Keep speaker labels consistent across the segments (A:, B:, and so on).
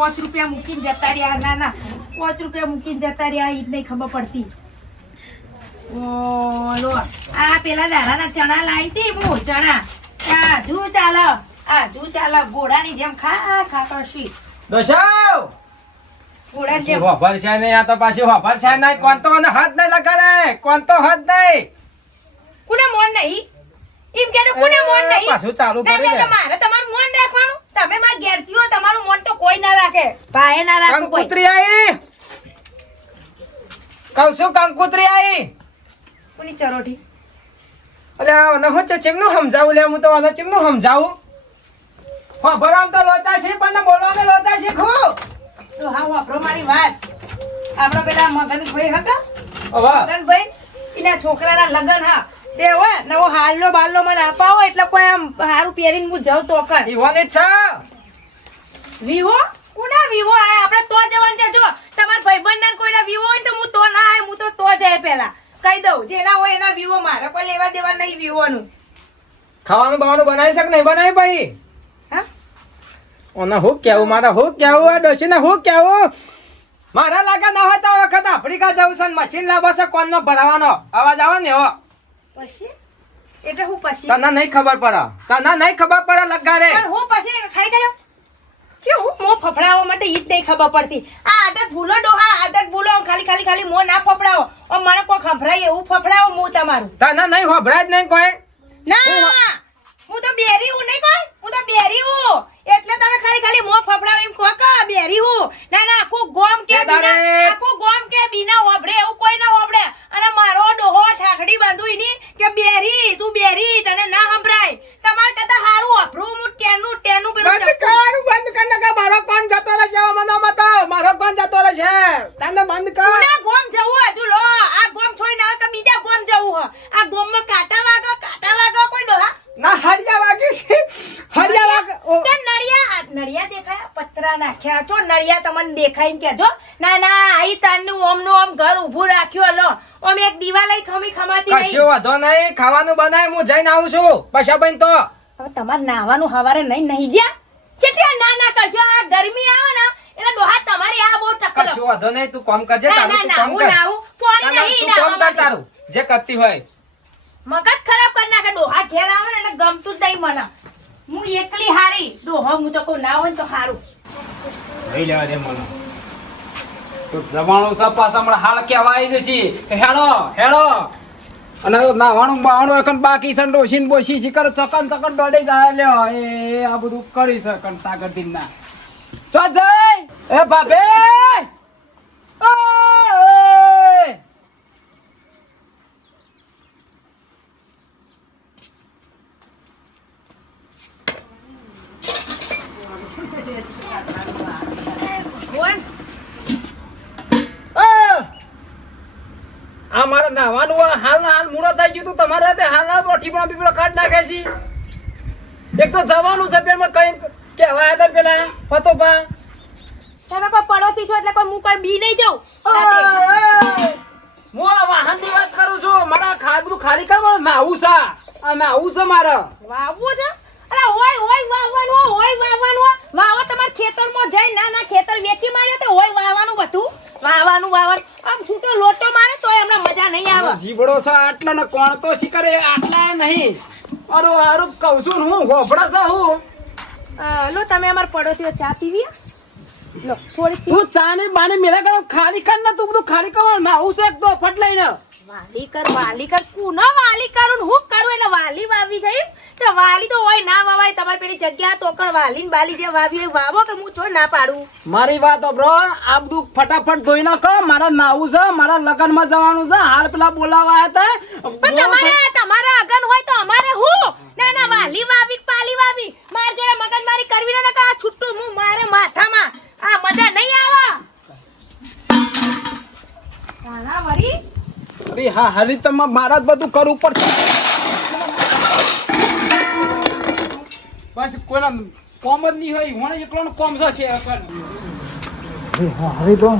A: પાંચ રૂપિયા મૂકીને જતા રહ્યા. ના ના પાંચ રૂપિયા મૂકીને જતા રહ્યા એ જ નહીં ખબર પડતી. ઓલો આ પેલા દાડાના ચણા લાવી હતી બહુ ચણા. આજુ ચાલ આ ચાલ ઘોડાની જેમ ખા ખા કરશી.
B: દશાવ! પછી
A: જેમ.
B: છે નહીં આ તો પાછી હોભર છે નહીં. કોણ તો હાથ નહીં લગાડે? કોણ તો હાથ નહીં?
A: કુને મોન નહીં? એમ કે તો કુને મોન નહીં?
B: પાછું ચાલુ
A: મારે તમારું તમે મારા ઘેરથી તમારું મન તો કોઈ ના રાખે. ભાઈ ના રાખે
B: કંકુત્રી આઈ કહું છું કંકુત્રી આઈ
A: કોની ચરોઠી
B: અલે આને હું છે? ચેમનું સમજાવું? લે હું તો આને ચેમનું સમજાવું? હા આમ તો લોચા છે પણ બોલવાને લોચા શીખું
A: તો હા વાપરો મારી વાત. આપણા પેલા મગનભાઈ હતા?
B: મગન
A: મગનભાઈ એના છોકરાના લગન હા. તે હોય નવો હાલનો બાલનો મને અપાવો એટલે કોઈ આમ હારું પહેરીને હું જાઉં તો કર
B: ઈવાની જ છે.
A: વિવો કોના વિવો આયા? આપણે તો જવાનું છે. જો તમારા ભાઈબંધના કોઈના વિવો હોય તો હું તો ના આય હું તો તો જાય પહેલા. કહી દઉં જેના હોય એના વિવો મારે કોઈ લેવા દેવા નહીં વિવોનું
B: ખાવાનું બાવાનું બનાવી શક નહીં બનાવી ભાઈ?
A: હા?
B: ઓને હું કેવું મારે હું કેવું આ ડોશીને હું કેવું મારા લાગે ના હોય તો વખત આફ્રિકા જવું છે મશીન લાવવા છે કોનનો ભરાવાનો? અવાજ આવે ને હો.
A: પછી? એટલે હું પછી
B: તને નહીં ખબર પડે તને નહીં ખબર પડે લગારે
A: હું પછી ખાઈ ગયો? છે હું મો ફફડાવો માટે ઈ જ નહીં ખબર પડતી. આ આદત ભૂલો ડોહા આદત ભૂલો. ખાલી ખાલી ખાલી મો ના ફફડાવો. ઓ મને કોઈ ખભરાય એવું ફફડાવો હું તમારું.
B: તને નહીં ખભરાય જ નહીં કોઈ.
A: ના હું તો બેરી હું નહીં કોઈ. હું તો બેરી હું. એટલે તમે ખાલી ખાલી મો ફફડાવ એમ કહો બેરી હું. ના ના આખું ગોમ કે બીના આખું ગોમ કે બીના ઓબડે એવું કોઈ ના ઓબડે અને મારો ડોહો ઠાકડી બાંધુ એની કે બેરી તું બેરી તને ના સંભળાય. તમાર કતા હારું હોભરું હું ટેનું ટેનું પેલું
B: બંધ કર બંધ કર નકા મારો કોણ જતો રહે છે મને મત મારો કોણ જતો રહે છે તને બંધ કર
A: કોના ગોમ જવું હજુ લો આ ગોમ છોડીને આવે કે બીજા ગોમ જવું હો આ ગોમમાં કાંટા વાગો કાંટા વાગો કોઈ ડોહા
B: ના હરિયા વાગી છે હરિયા વાગ ઓ,
A: તે નળિયા આ નળિયા દેખાયા પતરા નાખ્યા છો નળિયા દેખાય કેજો ના ના આઈ તારનું ઓમનું ઓમ ઘર ઊભું રાખ્યું લો ઓમ એક દિવાલ ખમી ખમાતી નહીં.
B: કશો વાંધો નહીં ખાવાનું બનાય હું જઈને આવું છું. પૈસા બન તો.
A: હવે તમારે નાવાનું હવારે નહીં નહીં જ્યા. કેટલી ના ના કરશો? આ ગરમી આવે ને એટલે ડોહા તમારી આ બહુ ટકલો.
B: કશો વાંધો નહીં તું કામ કરજે તારું તું કામ કર.
A: નાવું
B: ના, ના,
A: પાણી નહીં
B: તું કામ કર તારું જે કરતી હોય.
A: મગજ ખરાબ કરી નાખે ડોહા ઘેર આવે ને એટલે ગમતું જ નહીં મને. હું એકલી હારી. ડોહો હું તો કહું ના હોય ને તો હારું.
C: લઈ લેવા દે મને. તો જવાનું છે પાછા હમણાં હાલ કેવા આવી જશે. કે હેડો હેડો અને નાવાનું બાવાનું એકન બાકી છે ડોસીન બોસી કર ચકન ચકન દોડી જાય લ્યો. એ આ બધું કરી છે કંટા દિન ના
B: તો જય! એ બાબે ઓય!
A: બોલ
B: અ! આ મારે નાવાનું આ હાલ ના હાલ થઈ તમારે તે હાલના રોટી પણ બીબડો કાઢ નાખે છે. એક તો જવાનું છે પેલા કઈ કહેવાય હતા પેલા ફતો પા
A: તમે કોઈ પડોશી છો એટલે કોઈ હું કોઈ બી નહીં જાઉં?
B: હું આ વાહનની વાત કરું છું. મારા ખા બધું ખાલી કર મારે નાવું છે. આ નાવું છે મારે.
A: વાવવું છે? અરે હોય હોય વાવવાનું હોય હોય વાવવાનું. વાવો તમારા ખેતરમાં જઈ ના ના ખેતર વેચી માર્યો તો હોય વાવવાનું બધું. વાવવાનું વાવવાનું આમ છૂટો લોટો મારે તોય એમને મજા નહીં આવે.
C: જીબડો છે આટલો ને કોણ તો શિકર આટલા નહીં.
B: અરે અરે કહું છું હું હોભળા સા હું.
A: લો તમે અમાર પડોશીઓ ચા પીવી હે? લો થોડી
B: તું ચા ને બાને મેલા કરો ખાલી કર ના તું બધું ખાલી કર નાવું છે એક તો ફટ લઈને.
A: વાલી કર વાલી કર. કુનો વાલી કરું ને હું કરું? એટલે વાલી વાવી એમ? તે વાલી તો હોય ના વાવાય. તમારી પેલી જગ્યા તો કણ વાલી ને બાલી જે વાવી વાવો કે હું છો ના પાડું?
B: મારી વાત બ્રો આ બધું ફટાફટ ધોઈ નાખો મારા નાવું છે મારા લગ્નમાં જવાનું છે. હાલ પેલા બોલાવા હતા
A: પણ તમારે તમારા અગન હોય તો અમારે હું? ના ના વાલી વાવી પાલી વાવી? માર જોડે મગજમારી કરવી ના નકર આ છૂટું હું મારે માથામાં. આ મજા નહીં આવે.
B: અરે હા હરી તમે મારા જ બધું કરવું પડશે.
C: બસ કોઈના કોમ જ નહીં હોય હોણે એકલો કોમ છે
B: હરી તો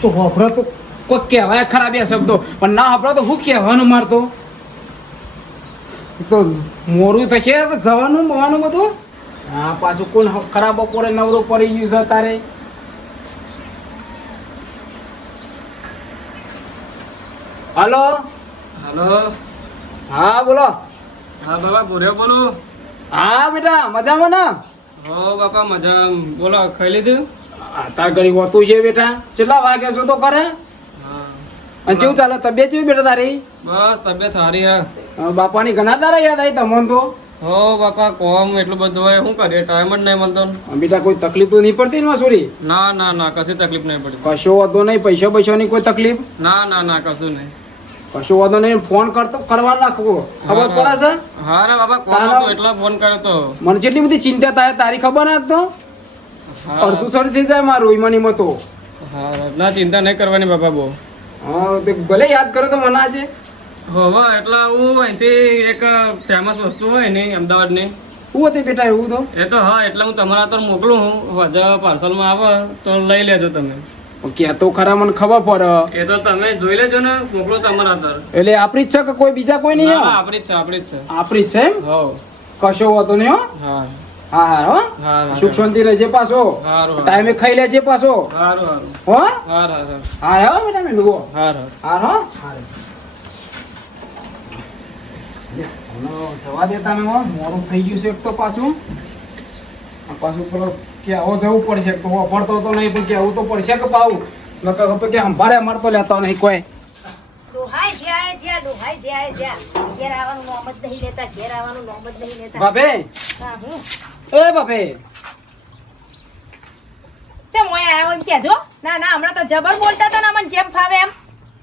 B: તો હોભરા તો.
C: કોઈ કહેવાય ખરા બે શબ્દો પણ ના હપડા તો હું કહેવાનું મારતો?
B: તો
C: મોરું થશે તો જવાનું બવાનું બધું? હા પાછું કોણ ખરાબ બપોરે નવરો પડી ગયું છે તારે હલો?
D: હલો?
C: હા બોલો.
D: હા બાબા ભૂર્યો બોલું.
C: હા બેટા મજામાં ને?
D: હો બાપા મજા બોલો ખાઈ લીધું?
C: તાર ઘડી હોતું છે બેટા. કેટલા વાગે છો તો કરે અને કેવું ચાલે? તબિયત કેવી બેટા તારી?
D: બસ તબિયત સારી હે.
C: બાપાની ઘણા તારા યાદ આવી તમને તો?
D: હો બાપા કોમ એટલું બધું હોય શું કરીએ? ટાઈમ જ નહીં મળતો.
C: બેટા કોઈ તકલીફ તો નહીં પડતી ને સોરી
D: ના ના ના કશી તકલીફ નહીં પડતી.
C: કશો વાંધો નહીં પૈસા પૈસાની કોઈ તકલીફ?
D: ના ના ના કશું નહીં.
C: કશો વાંધો નહીં ફોન કરતો કરવા નાખવો ખબર પડે છે?
D: હા. રે બાબા
C: કોણ
D: હતો? એટલા ફોન કર્યો તો.
C: મને જેટલી બધી ચિંતા થાય તારી ખબર નાખતો અડધું સર થઈ જાય મારું ઈમાની મતો
D: હા ના ચિંતા નહીં કરવાની બાપા બહુ.
C: હા તે ભલે યાદ કરો તો મને આજે.
D: હવે એટલે હું અહીંથી એક ફેમસ વસ્તુ હોય ને અમદાવાદની.
C: હું હતી બેટા એવું તો?
D: એ તો હા એટલે હું તમારા તો મોકલું હું. પાર્સલમાં આવે તો લઈ લેજો તમે.
C: કે તો ખરા મને ખબર પડે.
D: એ તો તમે જોઈ લેજો ને મોકલો તમારા તર
C: એટલે આપણી જ છે કે કોઈ બીજા કોઈ નહીં
D: આપણી જ છે આપણી જ છે.
C: આપણી જ છે એમ?
D: હો
C: કશો વાતો નહીં હો?
D: હા.
C: હા હા સુખ શાંતિ રહેજે પાછો. ટાઈમે ખાઈ લેજે પાછો. હો? હા હો હો
D: હાર હાર.
C: હા હો. જવા દેતા ને મોડું થઈ ગયું છે એક તો પાછું. પાછું પેલો કે આવો જવું પડશે. તો વાપરતો તો નહીં પણ કેવું તો પડશે કે પાવું? નકર કે સંભાળે અમારે લેતો નહીં કોઈ. બાપે એ બાપે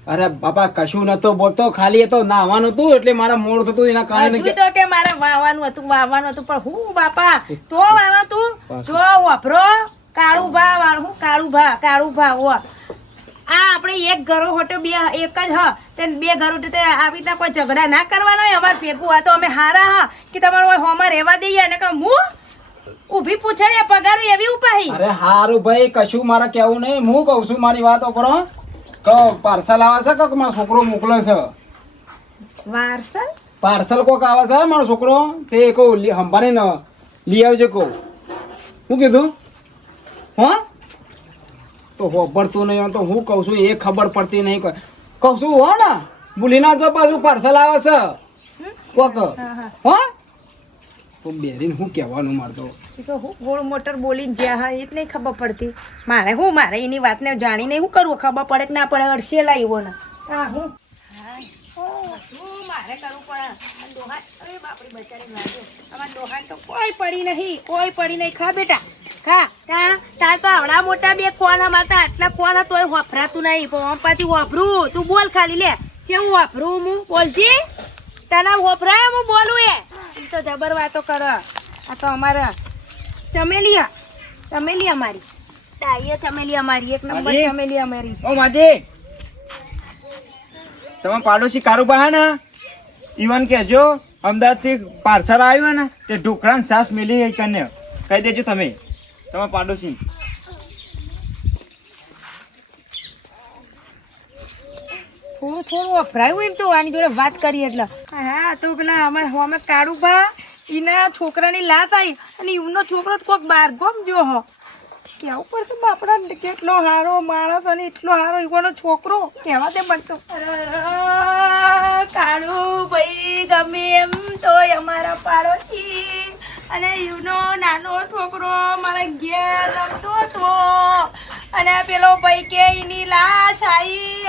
C: અરે બાપા કશું નતો બોલતો ખાલી એતો તો નાવાનું હતું એટલે મારા મોડ થતું એના કારણે
A: તો કે મારે વાવવાનું હતું વાવવાનું હતું પણ હું બાપા તો વાવા તું. જો વાપરો કાળું ભા વાળ હું કાળું ભા કાળું ભા ઓ આ આપણે એક ઘરો હોટો બે એક જ હ. તે બે ઘરો તે આવી રીતના કોઈ ઝઘડા ના કરવાનો હોય અમારે ભેગું આ તો અમે હારા હા કે તમારો હોમાં રહેવા દઈએ અને કે હું ઊભી પૂછડે પગારું એવી ઉપાહી.
C: અરે હારું ભાઈ કશું મારે કેવું નહીં. હું કહું છું મારી વાત કરો તો પાર્સલ આવે છે કે મારો છોકરો મોકલે છે?
A: પાર્સલ
C: પાર્સલ કોક આવે છે મારો છોકરો? તે કહું સંભાળીને ને લઈ આવજો કહું. શું કીધું? હો? તો હોભળતું નહીં હોય તો હું કહું છું એ ખબર પડતી નહીં કહું છું હો ને ભૂલી ના જો પાછું પાર્સલ આવે છે. કોક.
A: હા
C: તો બેરીને હું કહેવાનું મારતો?
A: હું ગોળ મોટર બોલીને જ્યાં હા એ જ નહીં ખબર પડતી. મારે હું મારે એની વાતને જાણીને શું કરવું ખબર પડે કે ના પડે? અડશે લાવ્યો ને હા હું મારે કરવું પડે. ડોહા અરે બાપડી બચારી લાગ્યો અમારા ડોહા તો કોઈ પડી નહીં કોઈ પડી નહીં. ખા બેટા ખા. તા તાર તો આવડા મોટા બે કોણ અમારા આટલા કોણ તોય વપરાતું નહીં. પણ પાછી વાપરું. તું બોલ ખાલી લે. કેવું વાપરું હું? બોલજી. તને વપરાય હું બોલું એ. તો જબર વાતો કર. આ તો અમારા ચમેલિયા ચમેલિયા મારી ડાઈએ ચમેલિયા મારી એક નંબર
B: ચમેલી
A: ચમેલિયા મારી
B: ઓ માજી તમે પાડોશી કારોબાર બહાના ને? ઈવન કહેજો અમદાવાદથી પાર્સલ આવ્યું ને તે ઢોકળાને સાસ મિલી ગઈ કને. કહી દેજો તમે. તમે પાડોશી
A: થોડું થોડું વપરાયું એમ તો આની જોડે વાત કરી એટલે. હા તો પેલા અમારે અમે કાઢું ભા એના છોકરાની લાત આવી અને એમનો છોકરો તો કોઈક બાર ગોમ જો હો કેવું પડશે બાપડા કેટલો હારો માણસ અને એટલો હારો એવાનો છોકરો? કહેવા દે મને તો. કાળું ભાઈ ગમે એમ તો અમારા પાડોશી. અને યુનો નાનો છોકરો મારા ઘેર રમતો હતો. અને પેલો ભાઈ કે એની લાશ આવી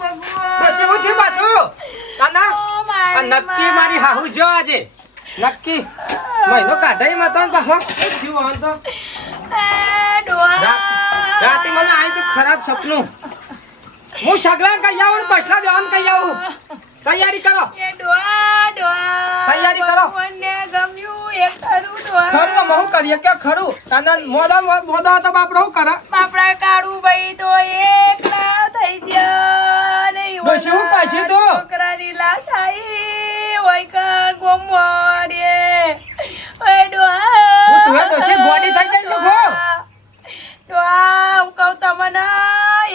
A: ભગવાન.
B: નક્કી મારી હાહુ જો આજે. નક્કી. મહિનો કાઢાઈ માં તો એ થયું તો. રાત- મને આવી તો ખરાબ સપનું હું સગલા કઈ આવું પછલા બેવાન કઈ આવું તૈયારી કરો. તૈયારી કરો.
A: ખરું.
B: હું કરીએ કે ખરું તને મોદા મોદા તો બાપડો હું કરે
A: બાપડા કાઢું ભાઈ તો એકલા થઈ ગયા ને
B: ડોશી, હું કહે છે તો?
A: છોકરાની લાશ આઈ હોય કર ગોમવાડે ઓય ડોહા
B: હું તું એ ડોશી ગોડી થઈ જઈશ ગો.
A: ડોહા હું કહું તમને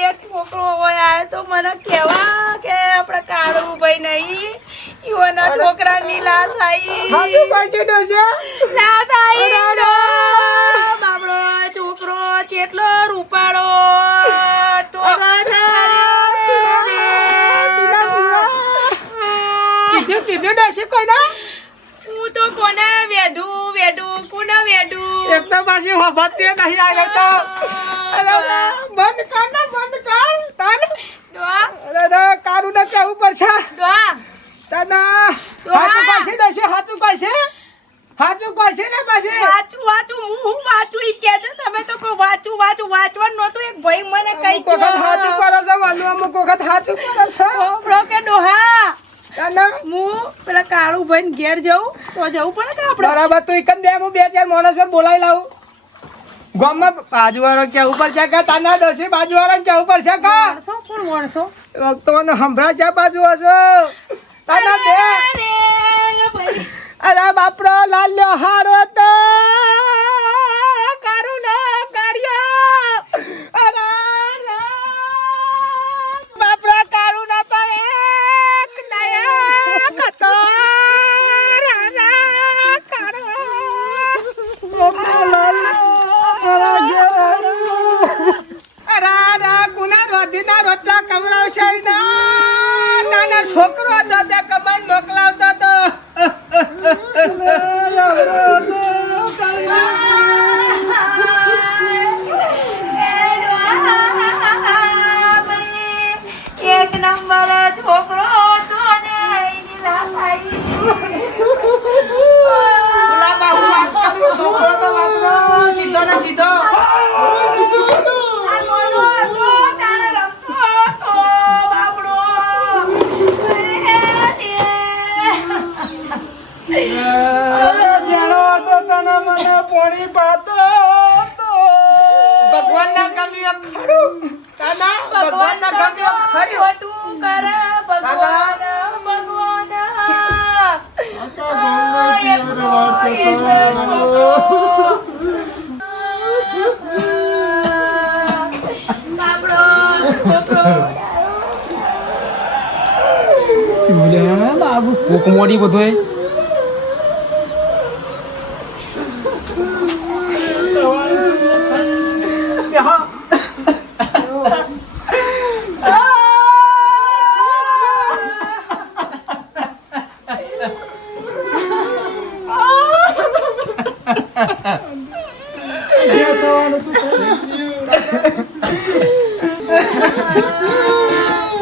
A: એક છોકરો હોય આ તો મને કહેવા કે આપણે કાળું ભાઈ નહીં ઈવોના
B: હાચું
A: આઈ
B: કહે છે.
A: રો.
B: અરે.
A: બાબડો છોકરો કેટલો રૂપાળો.
B: કીધું કીધું ડોશી કોઈને?
A: હું તો કોને વેઢું વેઢું કોને વેઢું?
B: એક તો પાછી હફતી નહીં આવ્યો તો. અરે બંધ કર ને બંધ કર તન.
A: ડોહા,
B: અરે કારું ને કેવું પડશે.
A: ડોહા, તો
B: હાચું
A: આ.
B: કહેશે ડોશી હાચું કહેશે? ને પછી?
A: વાંચું વાંચું હું હું વાંચું એમ કહેજો તમે તો કહો વાંચું વાંચું વાંચવાનું નહોતું એક ભાઈ મને કઈ
B: અમુક વખત હાચું પડે છે વાલું અમુક વખત હાચું છે.
A: કે ડોહા.
B: તને
A: હું પેલા કાળુ ભાઈ ઘેર જઉં તો જવું પડે કે આપણે
B: બરાબર તું એકમ બે હું બે ચાર માણસો બોલાવી લાવું. ગામમાં બાજુવાળો કેવું પડશે કે તાના ડોશી બાજુવાળો કેવું પડશે કે?
A: વણસો કોણ વણસો
B: તમને સંભળા છે બાજુ હશો તાના બે
A: અરે
B: બાપરો લાલ્યો હારો તો બાબુ?
C: કોક મોડી બધો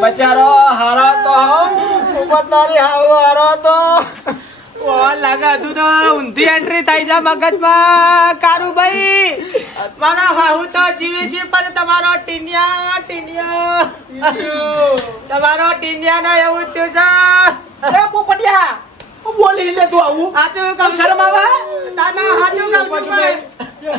B: બચારો હારો તો ઉપરદારી હાવ હારો તો. ઓવા લાગે હજુ તો ઊંધી એન્ટ્રી થઈ જા મગજમાં કારુભાઈ. મારો હાહુ તો જીવે છે પણ તમારો ટીનિયા ટીનિયા. તમારો ટીનિયા ના એવું થયું છે.
C: અરે પોપટિયા બોલી લે તું આવું.
B: હાચું કામ
C: શરમ આવે?
B: ના ના હાચું કામ છું ભાઈ હું તમારો ટીનિયા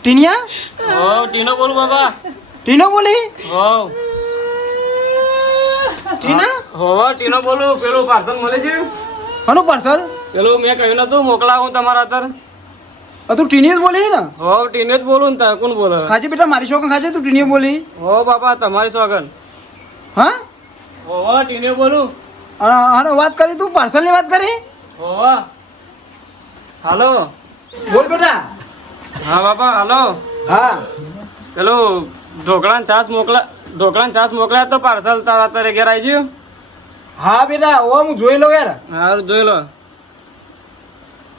B: ટીનિયા?
D: હો ટીનો બોલું બાબા.
B: ટીનો બોલી?
D: હો
B: ટીના?
D: હો ટીનો બોલું. પેલું પાર્સલ મળી ગયું.
B: કોનું પાર્સલ
D: પેલું મેં કહ્યું નતું મોકલાવું તમારા અત્યારે
B: તું ટીની જ બોલી ને?
D: હો ટીને જ બોલું ને તાર કોણ બોલે?
B: ખાજી બેટા મારી શોખન ખાજે તું ટીની બોલી.
D: હો બાપા તમારી શોખન
B: હા?
D: હો ટીને બોલું.
B: અને વાત કરી તું પાર્સલની વાત કરી?
D: હો હાલો.
B: બોલ બેટા.
D: હા બાપા હાલો.
B: હા.
D: પેલું ઢોકળાને છાસ મોકલા ઢોકળા છાસ મોકલ્યા તો પાર્સલ તારા તારે ઘેર આવી ગયું?
B: હા બેટા ઓ હું જોઈ લઉં યાર.
D: હા જોઈ લો.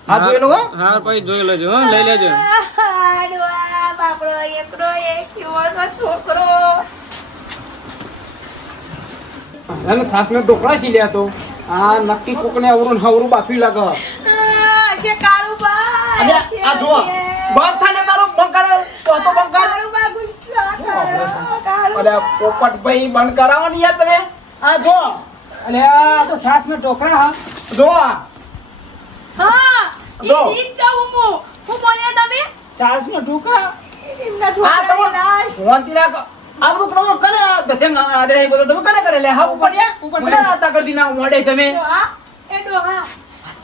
B: હા જોઈ લઉં હો.
D: હા પછી જોઈ લેજો હો લઈ લેજો.
A: બાપડો એકડો એક યુવાનો છોકરો
C: અને સાસને ઢોકળા સી લ્યા તો? આ નક્કી કોકને અવરું હવરું બાફી લાગે.
A: છે
B: આ જો બંધ થાય ને તારો બંધ કરે તો તો બંધ કર
A: કરો,
C: અરે પોપટભાઈ બંધ કરાવો ને યાર તમે?
B: આ જો.
C: અલે આ તો સાસ મે ટોકરા હા. જો આ.
A: હા
C: જો.
A: ઈ કહું હું. હું બોલ્યા તમે?
C: સાસનો ટૂંકા
A: એમના
C: આ
A: છોકરાની
C: તમે
A: લાશ
C: શાંતિ રાખો. આ બધું તમે કરે આદરે બધું તમે કરે કરે લે હા ઉપર ઉપર આ તાકડી ના મોડે તમે.
A: હા હા.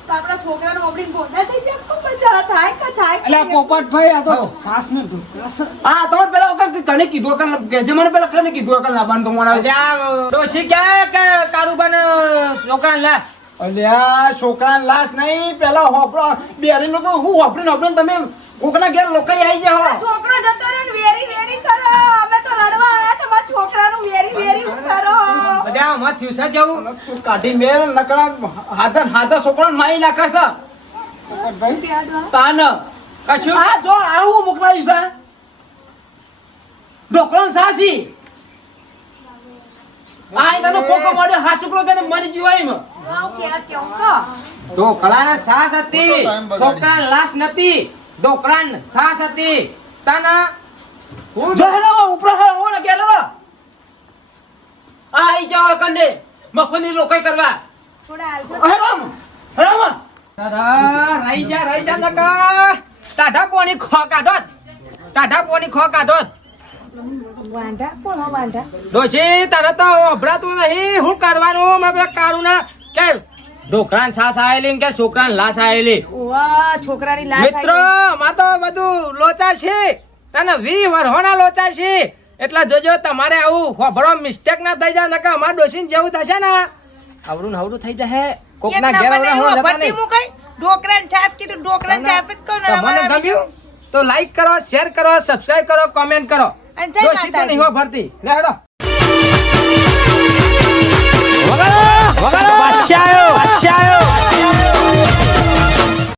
A: આપણા છોકરાનું ઓબડીને ગોંડા થઈ ગયા. ખૂબ બચારા થાય કે થાય કે
E: અલ્યા પોપટભાઈ આ તો સાસને ઢોકળા
C: હા તમે પેલા કને કીધું કે જે મને પેલા કને કીધું કન લાવવાનું તો
B: અલ્યા ડોશી ક્યાં કે કારુબાને છોકરાને લાશ?
C: અલ્યા છોકરા લાશ નહીં. પેલા હોપડો બેરીનો તો હું હોપડીને હોપડીને તમે કોકના ઘેર લોકો આવી જાઓ
A: છોકરો જતો રહ્યો વેરી વેરી કરો. અમે તો રડવા છોકરાનું વેરી વેરી કરો
B: બધા આમાં થયું છે
C: જવું? કાઢી મેલ નકળા હાજર હાજર છોકરાને મારી નાખે છે. તાન
B: કશું?
C: હા જો આવું મોકલાયું છે. ઢોકળો સાસી. આ એનો કોકો તને મરી ગયો એમ.
A: આવ કે કેવું કો
B: ઢોકળાને સાસ હતી. છોકરા લાશ નથી. ઢોકળાને સાસ હતી. તને
C: જો હેલો ઉપરો હેલો ને કેલા આઈ જાવ કને મફની લોકાઈ કરવા.
A: થોડા હાલજો
C: હેલો હેલો
B: તારા રાઈ જા રાઈ જા લકા ટાઢા પોની ખો કાઢોત. ટાઢા પોની ખો કાઢોત.
A: વાંઢા? કોણ હો વાંઢા?
B: ડોશી તારે તો અભરાતું નહીં. શું કરવાનું? મેં પેલા કારુના કે ઢોકળાને સાસ આયેલી કે છોકરાને લાશ આયેલી?
A: વાહ છોકરાની લાશ
B: મિત્રો માર તો બધું લોચા છે. અને વી વરહોના લોચા છે. એટલે જોજો તમારે આવું ખોભરો મિસ્ટેક ના થઈ જાય નકા અમાર ડોસીને જેવું થશે ને. આવરું ને આવરું થઈ જશે. કોકના ઘેર આવરા હો જતા નહીં.
A: ઢોકરાન છાપ કીધું ઢોકરાન છાપ કોણ
B: તમને ગમ્યું? તો લાઈક કરો શેર કરો સબસ્ક્રાઇબ કરો કોમેન્ટ કરો. ડોસી તો નહીં હો ભરતી. લે હેડો. વગાડો વગાડો. વાશ્યાયો વાશ્યાયો